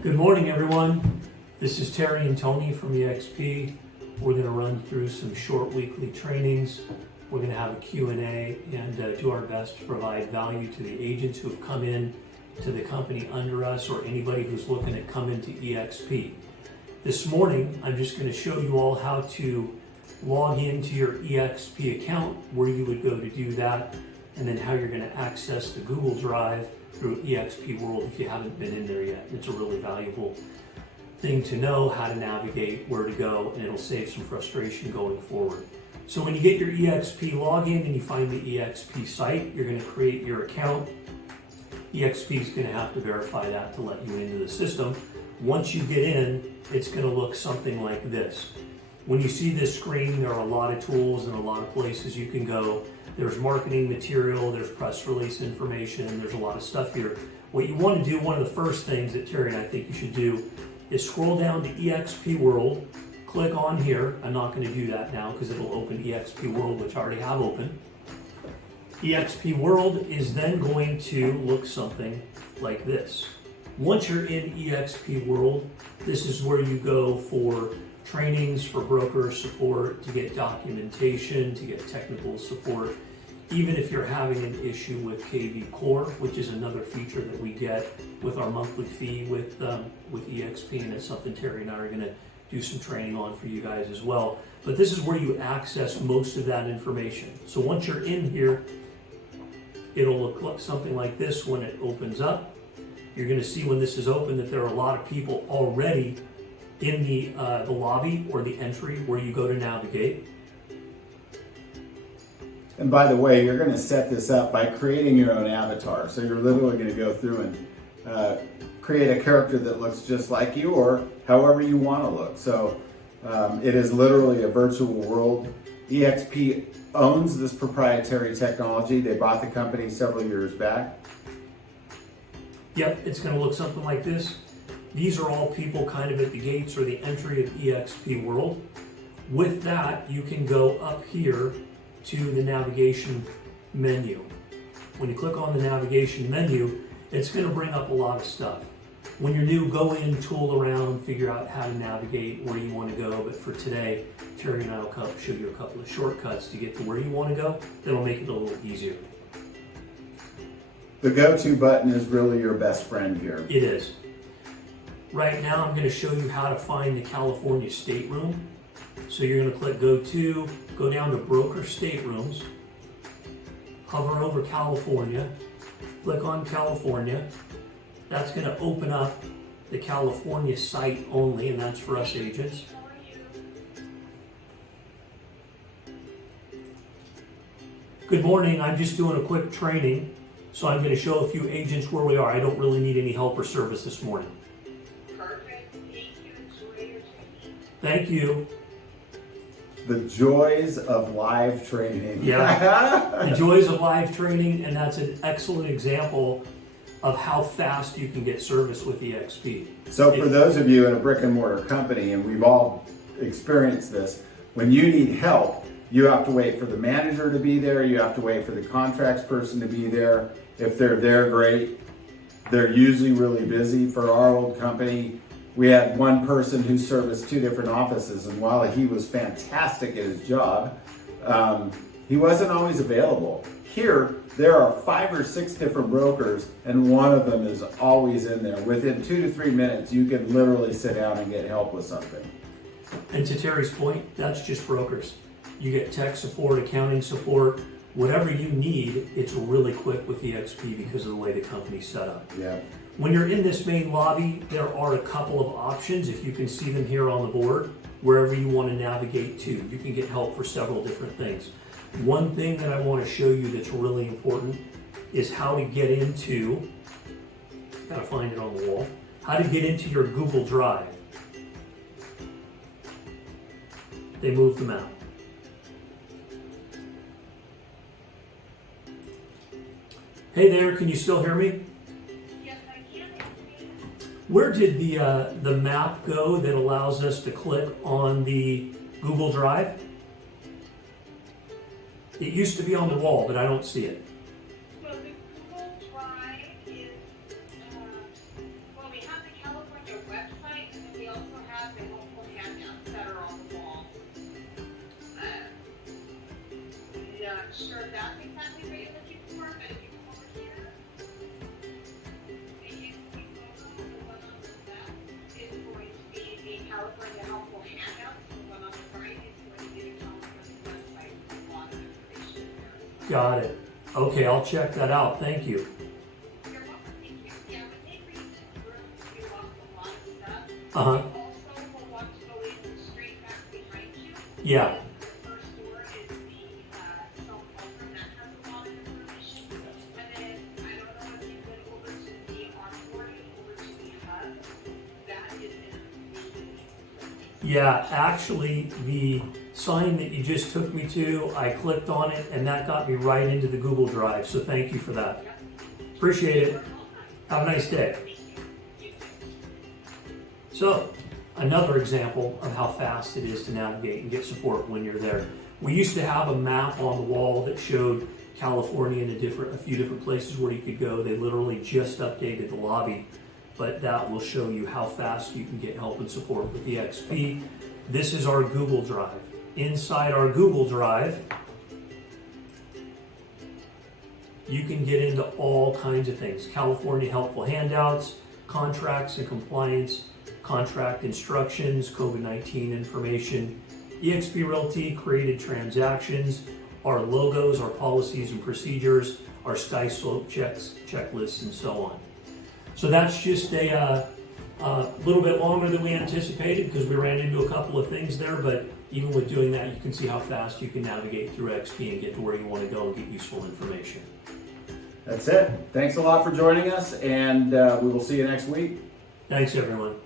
Good morning, everyone. This is Terry and Tony from eXp. We're going to run through some short weekly trainings. We're going to have a Q&A and do our best to provide value to the agents who have come in to the company under us or anybody who's looking to come into eXp. This morning, I'm just going to show you all how to log into your eXp account, where you would go to do that, and then how you're going to access the Google Drive through eXp World if you haven't been in there yet. It's a really valuable thing to know how to navigate, where to go, and it'll save some frustration going forward. So when you get your eXp login and you find the eXp site, you're going to create your account. eXp is going to have to verify that to let you into the system. Once you get in, it's going to look something like this. When you see this screen, there are a lot of tools and a lot of places you can go. There's marketing material, there's press release information, there's a lot of stuff here. What you want to do, one of the first things that Terry and I think you should do, is scroll down to eXp World, click on here. I'm not going to do that now because it'll open eXp World, which I already have open. eXp World is then going to look something like this. Once you're in eXp World, this is where you go for trainings, for broker support, to get documentation, to get technical support. Even if you're having an issue with KV Core, which is another feature that we get with our monthly fee with eXp, and it's something Terry and I are going to do some training on for you guys as well. But this is where you access most of that information. So once you're in here, it'll look like something like this when it opens up. You're going to see when this is open that there are a lot of people already in the lobby or the entry where you go to navigate. And by the way, you're going to set this up by creating your own avatar. So you're literally going to go through and create a character that looks just like you or however you want to look. So it is literally a virtual world. eXp owns this proprietary technology. They bought the company several years back. Yep, it's going to look something like this. These are all people kind of at the gates or the entry of eXp World. With that, you can go up here to the navigation menu. When you click on the navigation menu, it's going to bring up a lot of stuff. When you're new, go in, tool around, figure out how to navigate where you want to go. But for today, Terry and I will show you a couple of shortcuts to get to where you want to go. That'll make it a little easier. The go-to button is really your best friend here. It is. Right now, I'm going to show you how to find the California stateroom. So you're going to click Go To, go down to Broker Staterooms, hover over California, click on California. That's going to open up the California site only, and that's for us agents. Good morning, I'm just doing a quick training, so I'm going to show a few agents where we are. I don't really need any help or service this morning. Perfect. Thank you. The joys of live training. Yeah, the joys of live training, and that's an excellent example of how fast you can get service with eXp. So for those of you in a brick and mortar company, and we've all experienced this, when you need help, you have to wait for the manager to be there, you have to wait for the contracts person to be there. If they're there, great. They're usually really busy. For our old company, we had one person who serviced two different offices, and while he was fantastic at his job, he wasn't always available. Here, there are 5 or 6 different brokers, and one of them is always in there. Within 2 to 3 minutes, you can literally sit down and get help with something. And to Terry's point, that's just brokers. You get tech support, accounting support, whatever you need, it's really quick with eXp because of the way the company's set up. Yeah. When you're in this main lobby, there are a couple of options, if you can see them here on the board, wherever you want to navigate to. You can get help for several different things. One thing that I want to show you that's really important is how to get into, gotta find it on the wall, how to get into your Google Drive. They moved them out. Hey there, can you still hear me? Yes, I can. Where did the map go that allows us to click on the Google Drive? It used to be on the wall, but I don't see it. Well, the Google Drive is, well, we have the California that's exactly what you're looking for, but if you come over here, the eXp logo, the one on the left, is going to be the California helpful handouts. The one on the right is going to be the California website with a lot of information there. Got it. Okay, I'll check that out. Thank you. You're welcome, thank you. Yeah, when they read this room, you lost a lot of stuff. Uh-huh. You also will want to go in straight back behind you. Yeah. The first door is the self-open that has a lot of information. And then I don't know if you went over to the onboarding, over to the hub. That is in the Yeah, actually, the sign that you just took me to, I clicked on it and that got me right into the Google Drive. So thank you for that. Appreciate it. Have a nice day. So, another example of how fast it is to navigate and get support when you're there. We used to have a map on the wall that showed California in a few different places where you could go. They literally just updated the lobby, but that will show you how fast you can get help and support with the eXp. This is our Google Drive. Inside our Google Drive, you can get into all kinds of things. California helpful handouts, contracts and compliance, contract instructions, COVID-19 information, eXp Realty created transactions, our logos, our policies and procedures, our sky slope checks, checklists, and so on. So that's just a little bit longer than we anticipated because we ran into a couple of things there, but even with doing that, you can see how fast you can navigate through eXp and get to where you want to go and get useful information. That's it. Thanks a lot for joining us, and we will see you next week. Thanks, everyone.